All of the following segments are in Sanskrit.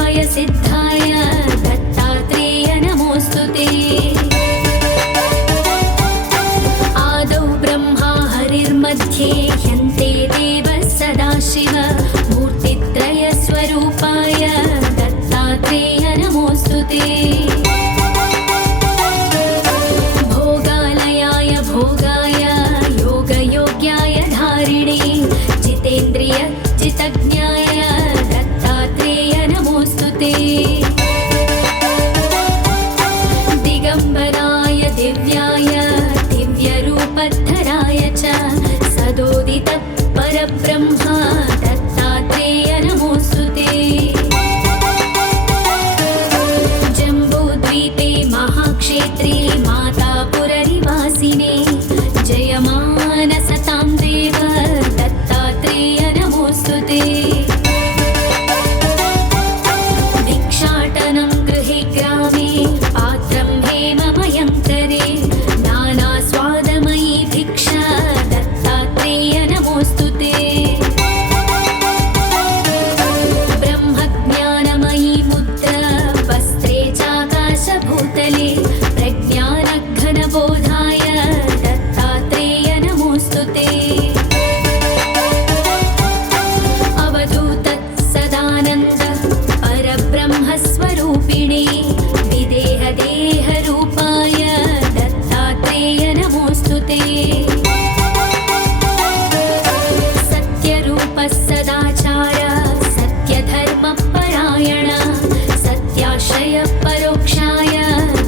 दत्तात्रेयाय सिद्धाय दत्तात्रेय नमोऽस्तु ते। आदौ ब्रह्मा हरिर्मध्ये ह्यन्ते देवः सदाशिव मूर्तित्रयस्वरूपाय दत्तात्रेय नमोऽस्तु ते। भोगालयाय भोगाय योगयोग्याय धारिणे जितेन्द्रिय जितज्ञाय दत्तात्रेय नमोऽस्तु ते। दिगम्बराय दिव्याय दिव्यरूपधराय च सदोदित परब्रह्मा दत्तात्रेय नमोऽस्तु ते। जम्बूद्वीपे महाक्षेत्रे मातापुरनिवासिने जयमानसतां देव दत्तात्रेय नमोऽस्तु ते। भिक्षाटनं गृहे ग्रामे पात्रं हेममयं करे नानास्वादमयी भिक्षा दत्तात्रेय नमोऽस्तु ते। ब्रह्मज्ञानमयी मुद्रा वस्त्रे चाकाशभूतले प्रज्ञानघनबोधाय दत्तात्रेय नमोऽस्तु ते। अवधूतत्सदानन्द परब्रह्मस्वरूपिणे विदेहदेहरूपाय दत्तात्रेय नमोऽस्तु ते। सत्यरूपः सदाचार सत्यधर्मपरायण सत्याश्रय परोक्षाय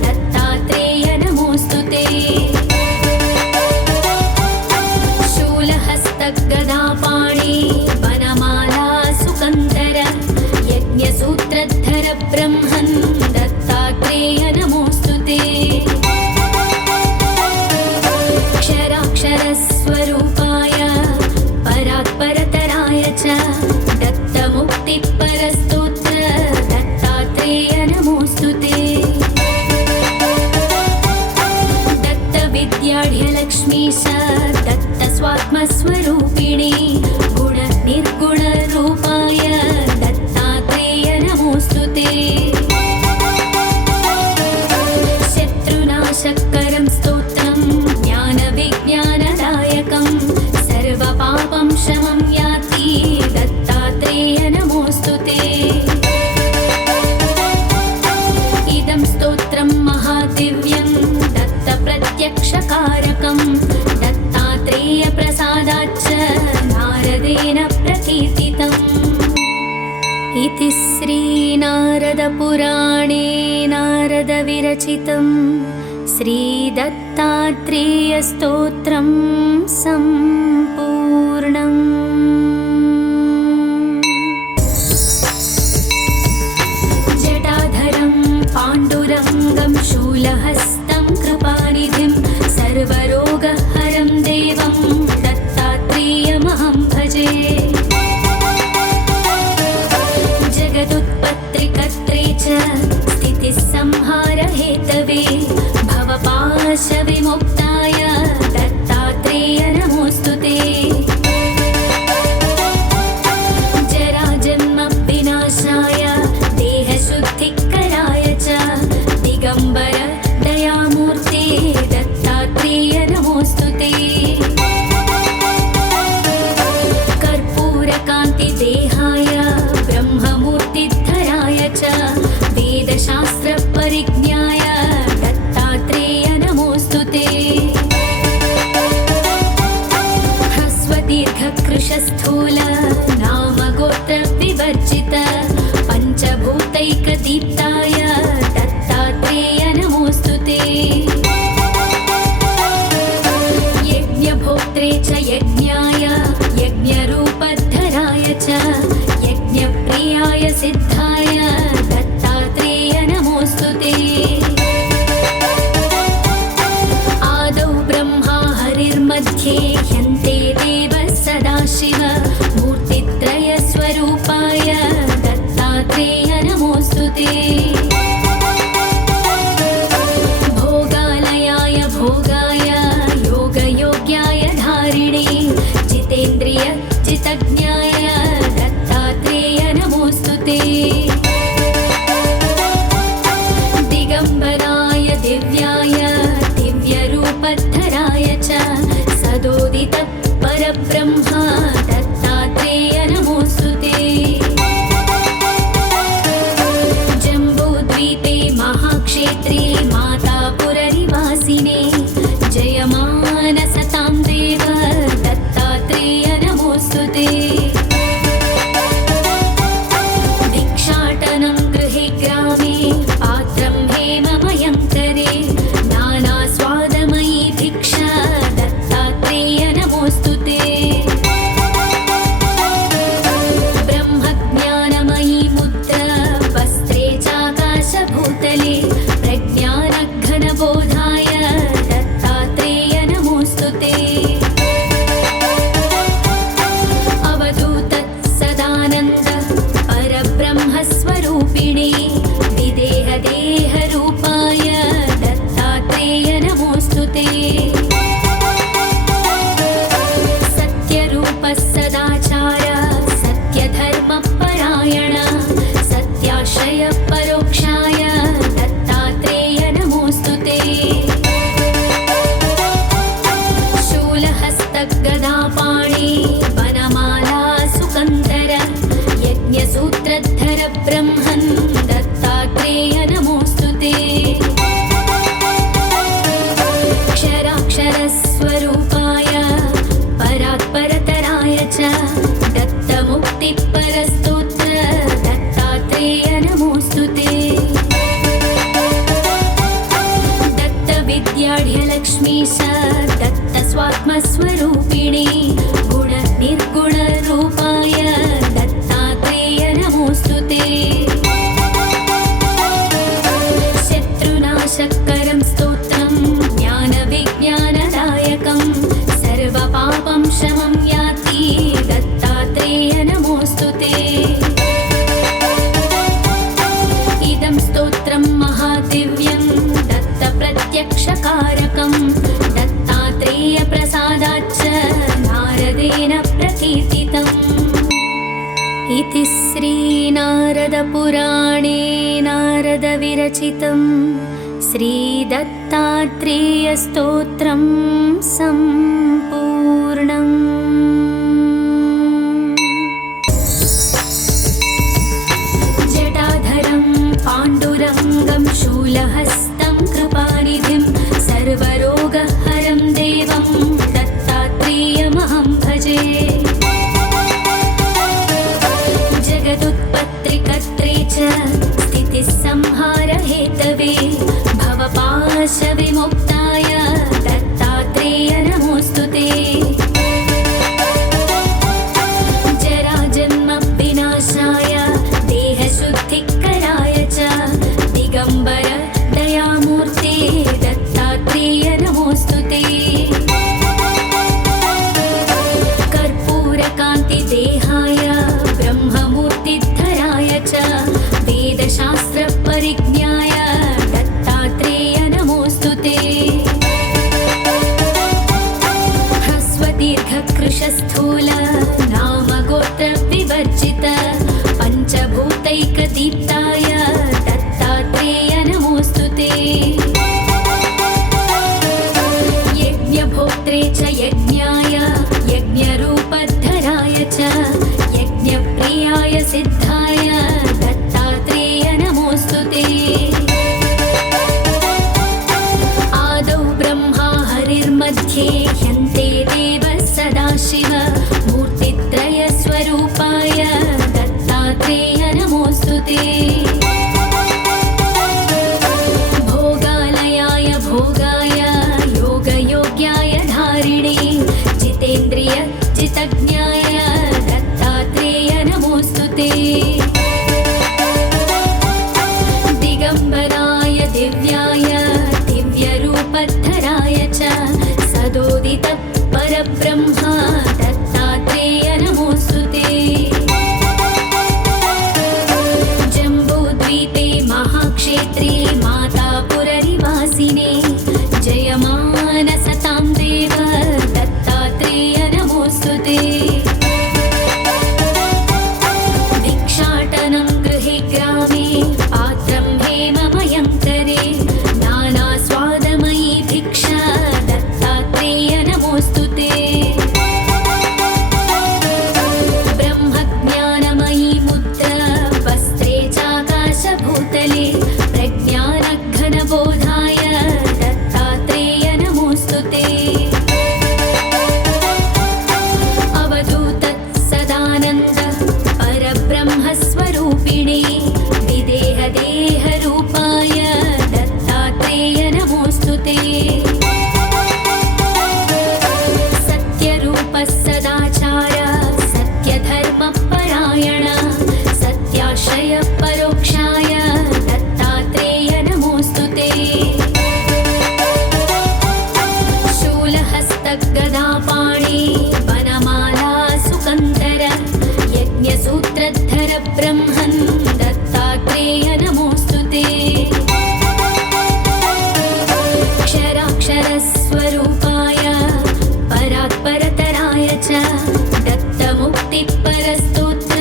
दत्तात्रेय नमोऽस्तु ते। शूलहस्तगदापाणि वनमाला सुकन्दर यज्ञसूत्रधर ब्रह्मन् दत्तात्रेय नमोऽस्तु ते। क्षराक्षरस्वरूपाय परात्परतराय च दत्तमुक्तिपरस्तोत्र दत्तात्रेय नमोऽस्तु ते। दत्तविद्याढ्यलक्ष्मीश दत्तस्वात्मस्वरूपिणे गुणनिर्गुणरूपाय दत्तात्रेय नमोऽस्तु ते। शत्रुनाशकरं स्तोत्रं ज्ञानविज्ञानदायकं सर्वपापं शमं याति दत्तात्रेय नमोऽस्तु ते। इदं स्तोत्रं महादिव्यं दत्तप्रत्यक्षकारकं दत्तात्रेयप्रसादाच्च नारदेन प्रकीर्तितम्। इति श्रीनारदपुराणे नारदविरचितं श्रीदत्तात्रेयस्तोत्रं सम्पूर्णम्। जटाधरं पाण्डुरङ्गं शूलहस्तं कृपानिधिं सर्वरोगहरं देवं दत्तात्रेयमहं भजे। जगदुत्पत्तिकर्त्रे च स्थितिसंहारहेतवे भवपाशविमुक्ताय दत्तात्रेय नमोऽस्तु ते। जराजन्मविनाशाय देहशुद्धिकराय च दिगम्बर दयामूर्ते दत्तात्रेय नमोऽस्तु ते। कर्पूरकान्तिदेहाय ब्रह्ममूर्तिधराय च वेदशास्त्रपरिज्ञाय दत्तात्रेय नमोऽस्तु ते। ह्रस्वदीर्घकृशस्थूल नामगोत्रविवर्जित पञ्चभूतैकदीप्ताय दत्तात्रेय नमोऽस्तु ते। यज्ञभोक्त्रे च यज्ञाय यज्ञरूपधराय च यज्ञप्रियाय सिद्धाय दत्तात्रेय नमोऽस्तु ते। आदौ ब्रह्मा हरिर्मध्ये ह्यन्ते देवः सदाशिव मूर्तित्रयस्वरूपाय दत्तात्रेय नमोऽस्तु ते। भोगालयाय भोगाय योगयोग्याय धारिणे जितेन्द्रिय जितज्ञाय दत्तात्रेय नमोऽस्तु ते। परब्रह्मन् दत्तात्रेय नमोऽस्तु ते। क्षराक्षरस्वरूपाय परात्परतराय च दत्तमुक्तिपरस्तोत्र दत्तात्रेय नमोऽस्तु ते। दत्तविद्याढ्यलक्ष्मीश दत्तस्वात्मस्वरूपिणी गुणनिर्गुणरूपाय दत्तात्रेय नमोऽस्तु ते। शत्रुनाशकरं स्तोत्रं ज्ञानविज्ञानदायकं सर्वपापं शमं याति दत्तात्रेय नमोऽस्तु ते। इदं स्तोत्रं महादिव्यं दत्तप्रत्यक्षकारकं दत्तात्रेयप्रसादाच्च नारदेन प्रकीर्तितम्। इति श्रीनारदपुराणे नारदविरचितं श्रीदत्तात्रेयस्तोत्रं सम्पूर्णम्। जटाधरं पाण्डुरङ्गं शूलहस्तं कृपानिधिं सर्वरोगहरं देवं दत्तात्रेयमहं भजे। जगदुत्पत्तिकर्त्रे च स्थितिसंहारहेतवे भवपाशविमुक्ताय दत्तात्रेय नमोऽस्तु ते। जराजन्मविनाशाय देहशुद्धिकराय च दिगम्बर दयामूर्ते दत्तात्रेय नमोऽस्तु ते। कर्पूरकान्तिदेहाय ब्रह्ममूर्तिधराय च वेदशास्त्रपरिज्ञाय दत्तात्रेय नमोऽस्तु ते। ह्रस्वदीर्घकृशस्थूल नामगोत्रविवर्जित पञ्चभूतैकदीप्ताय दत्तात्रेय नमोऽस्तु ते। यज्ञभोक्त्रे च यज्ञाय यज्ञरूपधराय च यज्ञप्रियाय सिद्धाय दत्तात्रेय नमोऽस्तु ते। आदौ ब्रह्मा हरिर्मध्ये ह्यन्ते देवः सदाशिव मूर्तित्रयस्वरूपाय दत्तात्रेय नमोऽस्तु ते। भोगालयाय भोगाय योगयोग्याय धारिणे जितेन्द्रिय जितज्ञाय दत्तात्रेय नमोऽस्तु ते। दिगम्बराय दिव्याय दिव्यरूपधराय च सदोदित परब्रह्म दत्तात्रेय नमोऽस्तु ते। जम्बूद्वीपे महाक्षेत्रे मातापुरनिवासिने जयमानसतां देव दत्तात्रेय नमोऽस्तु ते। भिक्षाटनं गृहे ग्रामे पात्रं हेममयं करे नानास्वादमयी भिक्षा दत्तात्रेय नमोऽस्तु ते। ब्रह्मज्ञानमयी मुद्रा वस्त्रे चाकाशभूतले प्रज्ञानघनबोधाय दत्तात्रेय नमोऽस्तु ते। अवधूत सदानन्द परब्रह्मस्वरूपिणे विदेहदेहरूपाय दत्तात्रेय नमोऽस्तु ते। सत्यरूप सदाचार सत्यधर्मपरायण सत्याश्रय परोक्षाय दत्तात्रेय नमोऽस्तु ते। शूलहस्तगदापाणि वनमाला सुकन्धर यज्ञसूत्रधर ब्रह्मन् दत्तात्रेय नमोऽस्तु ते। क्षराक्षरस्वरूपाय परात्परतराय च दत्तमुक्तिपरस्तोत्र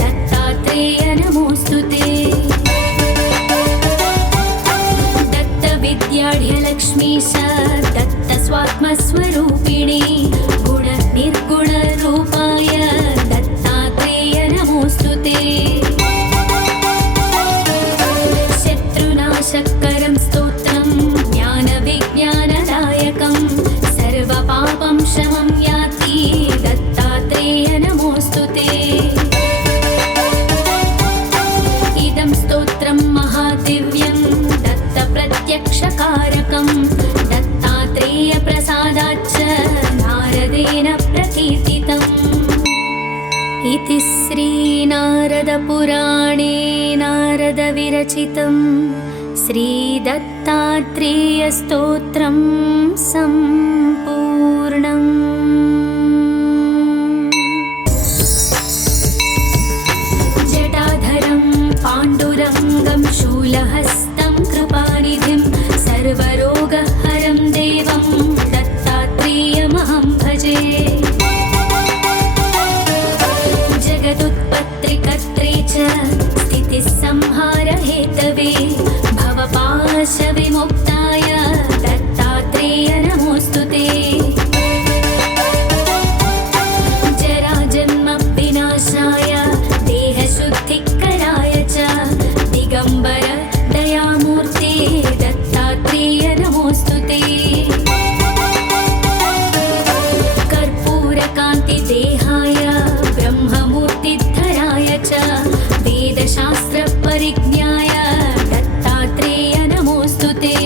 दत्तात्रेय नमोऽस्तु ते। दत्तविद्याढ्यलक्ष्मीश दत्तस्वात्मस्वरूपिणी गुणनिर्गुणरूपाय दत्तात्रेय नमोऽस्तु ते। चतुर्नाशकरं स्तोत्रं ज्ञानविज्ञानदायकं सर्वपापं शमं याति दत्तात्रेय नमोऽस्तु ते। इदं स्तोत्रं महादिव्यं दत्तप्रत्यक्षकारकं दत्तात्रेयप्रसादाच्च नारदेन प्रकीर्तितम्। इति श्रीनारदपुराणे नारदविरचितं श्रीदत्तात्रेयस्तोत्रं सम्पूर्णम्। जटाधरं पाण्डुरङ्गं शूलहस्तं कृपानिधिं सर्वरोगहरं देवं दत्तात्रेयमहं भजे। जगदुत्पत्तिकर्त्रे च स्थितिसंहारहेतवे भवपाशविमुक्ताय दत्तात्रेय नमोऽस्तु ते। जराजन्मविनाशाय देहशुद्धिकराय च दिगम्बर दयामूर्ते दत्तात्रेय नमोऽस्तु ते। कर्पूरकान्तिदेहाय ब्रह्ममूर्तिधराय च वेदशास्त्रपरिज्ञाय दत्तात्रेय नमोऽस्तु ते।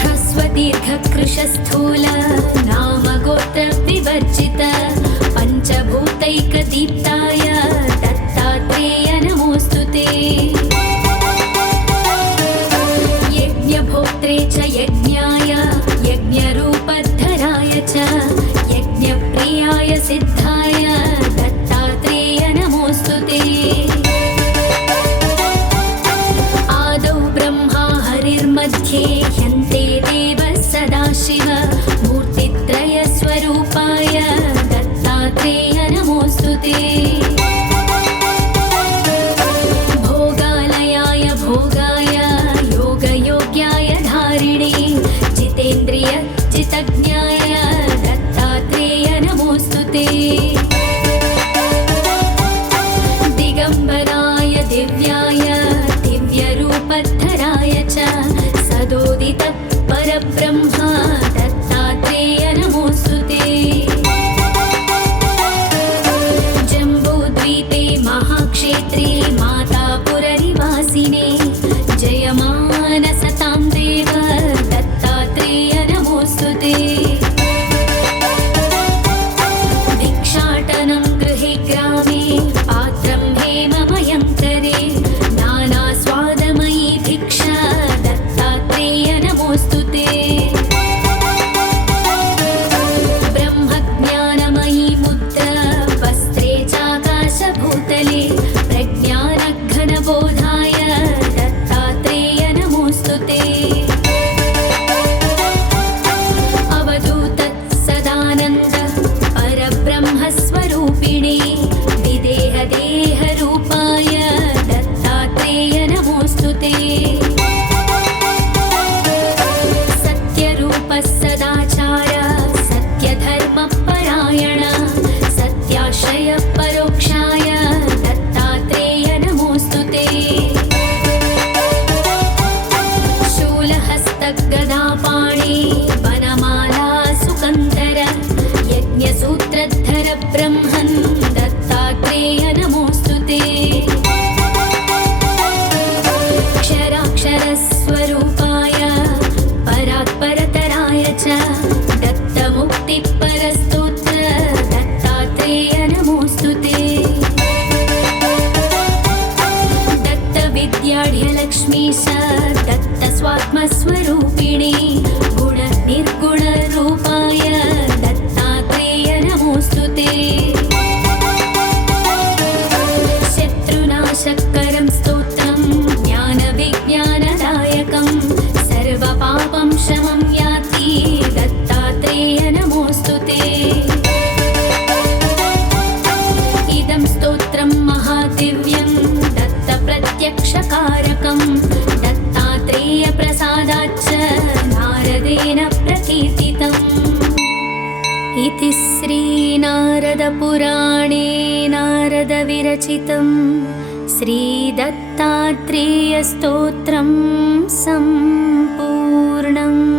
ह्रस्वदीर्घकृशस्थूल नामगोत्रविवर्जित पञ्चभूतैकदीप्ताय दत्तात्रेय नमोऽस्तु ते। यज्ञभोक्त्रे च यज्ञाय यज्ञरूपधराय च यज्ञप्रियाय सिद्धाय दत्तात्रेय नमोऽस्तु ते। आदौ ब्रह्मा हरिर्मध्ये ह्यन्ते देवः सदाशिव मूर्तित्रयस्वरूपाय दत्तात्रेय नमोऽस्तु ते। भोगालयाय भोगाय योगयोग्याय धारिणे जितेन्द्रिय जितज्ञाय दत्तात्रेय नमोऽस्तु ते। दिगम्बराय दिव्याय दिव्यरूपधराय च सदोदित परब्रह्म दत्तात्रेय नमोऽस्तु ते। जम्बूद्वीपे महाक्षेत्रे मातापुरनिवासिने जयमानसतां देव दत्तात्रेय नमोऽस्तु ते। भिक्षाटनं गृहे ग्रामे पात्रं हेममयं करे नानास्वादमयी भिक्षा दत्तात्रेय नमोऽस्तु ते। ब्रह्मज्ञानमयी मुद्रा वस्त्रे चाकाशभूतले प्रज्ञानघनबोधाय दत्तात्रेय नमोऽस्तु ते। अवधूतत्सदानन्द परब्रह्मस्वरूपिणे विदेहदेहरूपाय दत्तात्रेय नमोऽस्तु ते। सत्यरूपः सदाचार सत्यधर्मपरायण सत्याश्रय परोक्षाय दत्तात्रेय नमोऽस्तु ते। शूलहस्तगदापाणि वनमाला सुकन्धर यज्ञसूत्रधर ब्रह्मन् दत्तात्रेय नमोऽस्तु ते। क्षराक्षरस्वरूपाय परात्परतराय च दत्तमुक्तिपरस्तोत्र दत्तात्रेय नमोऽस्तु ते। दत्तविद्याढ्यलक्ष्मीश दत्तस्वात्मस्वरूपिणे गुणनिर्गुणरूपाय दत्तात्रेय नमोऽस्तु ते। शत्रुनाशकरं स्तोत्रं ज्ञानविज्ञानदायकं सर्वपापं शमं याति दत्तात्रेय नमोऽस्तु ते। इदं स्तोत्रं महादिव्यं दत्तप्रत्यक्षकारकं दत्तात्रेयप्रसादाच्च नारदेन प्रकीर्तितम्। इति श्रीनारदपुराणे नारदविरचितं श्रीदत्तात्रेयस्तोत्रं सम्पूर्णम्।